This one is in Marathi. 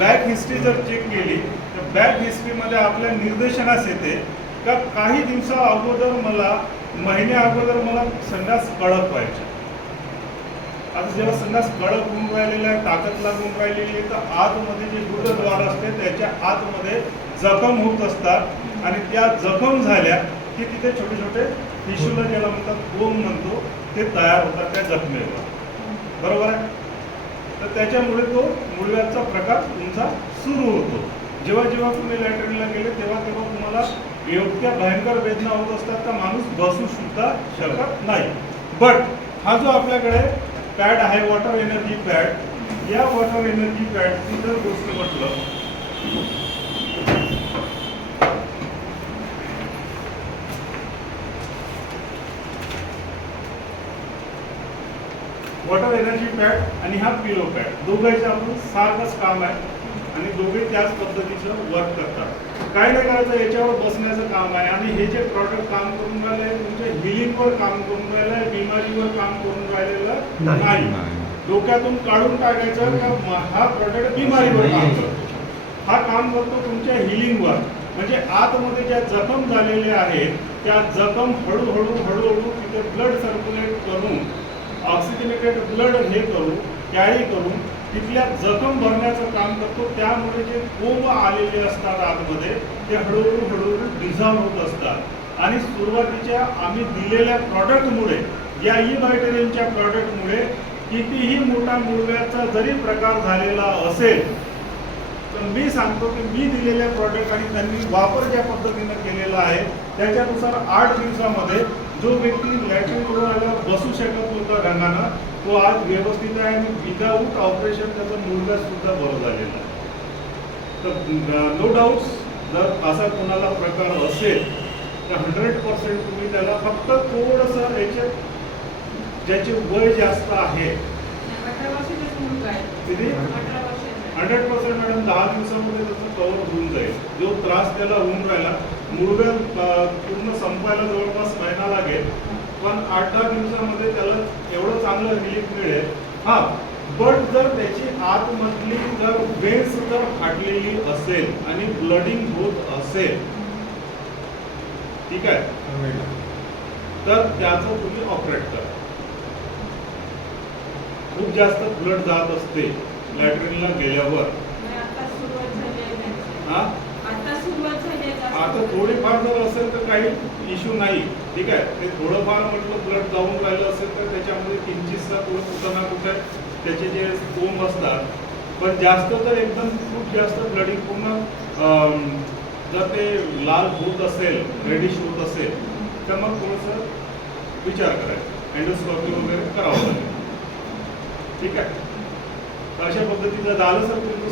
बॅक हिस्ट्री जर चेक केली तर बॅक हिस्ट्रीमध्ये आपल्या निर्देशनास येते का काही दिवसा अगोदर मला महिन्या अगोदर मला संडास कळप व्हायचे. आता जेव्हा संडास कडक होऊन राहिलेला आहे, ताकद लागून राहिलेली आहे, तर आतमध्ये जे गुदद्वार असते त्याच्या आतमध्ये जखम होत असतात आणि त्या जखम झाल्या की तिथे छोटे छोटे टिश्यूला ज्याला म्हणतात कोंब म्हणतो ते तयार होतात त्या जखमेवर. बरोबर आहे. तर त्याच्यामुळे तो मूळव्याधचा प्रकार तुमचा सुरू होतो. जेव्हा जेव्हा तुम्ही लॅट्रिनला गेले तेव्हा तेव्हा तुम्हाला इतक्या भयंकर वेदना होत असतात तर माणूस बसू सुद्धा शकत नाही. बट हा जो आपल्याकडे पॅड आहे वॉटर एनर्जी पॅड, या वॉटर एनर्जी पॅडची जर गोष्ट म्हटलं वॉटर एनर्जी पॅड आणि हा पिलो पॅड दोघांचं आपण सारखंच काम आहे आणि दोघे त्याच पद्धतीचं वर्क करतात. काय नाही करायचं, याच्यावर बसण्याचं काम आहे. आणि हे जे प्रॉडक्ट काम करून राहिले आहे तुमच्या हिलिंगवर काम करून राहिलं आहे, बिमारीवर काम करून राहिलेलं नाही. डोक्यातून काढून टाकायचं का हा प्रॉडक्ट बिमारीवर काम करतो. हा काम करतो तुमच्या हिलिंगवर. म्हणजे आतमध्ये ज्या जखम झालेल्या आहेत त्या जखम हळूहळू तिथे ब्लड सर्क्युलेट करून ऑक्सिजनेटेड ब्लड हे करून कॅरी करून तिथल्या जखम भरण्याचं काम करतो. त्यामुळे जे कोंब आलेले असतात आतमध्ये ते हळूहळू डिझॉल्व होत असतात. आणि सुरुवातीच्या आम्ही दिलेल्या प्रॉडक्टमुळे, या ई-व्हायटरिनच्या प्रॉडक्टमुळे कितीही मोठा मूळव्याधचा जरी प्रकार झालेला असेल तर मी सांगतो की मी दिलेल्या प्रॉडक्ट आणि त्यांनी वापर ज्या पद्धतीनं केलेला आहे त्याच्यानुसार 8 दिवसामध्ये जो व्यक्ती लॅट्रिनवरून आल्यावर बसू शकत होता रंगानं तो आज व्यवस्थित आहे आणि विदाऊट ऑपरेशन त्याचं मूळव्याध सुद्धा बरं झालेलं आहे. तर नो डाऊट्स जर असा कोणाला प्रकार असेल तर 100% तुम्ही त्याला फक्त थोडंसं ज्याचे वय जास्त आहे 100% मॅडम 10 दिवसामध्ये त्याचं कव्हर होऊन जाईल. जो त्रास त्याला होऊन राहिला मूळव्याध पूर्ण संपायला जवळपास महिना लागेल, पण 8-10 दिवसामध्ये त्याला एवढं चांगलं रिलीफ मिळेल. हा, बट जर त्याची आतमधली जर वेन्स जर फाटलेली असेल आणि ब्लडिंग होत असेल, ठीक आहे, तर त्याचं तुम्ही ऑपरेट करा. खूप जास्त ब्लड जात असते लॅट्रिनला गेल्यावर, आता थोडीफार जर असेल तर काही इश्यू नाही, ठीक आहे. ते थोडंफार म्हटलं ब्लड जाऊन राहिलं असेल तर त्याच्यामध्ये किंचितसा कुठं ना कुठं त्याचे जे कोंब असतात. पण जास्त जर एकदम खूप जास्त ब्लडिंग पूर्ण जर ते लाल होत असेल, रेडिश होत असेल तर मग थोडंसं विचार करायचा, एंडोस्कोपी वगैरे करावं लागेल, ठीक आहे. अशा पद्धतीचं झालं सर.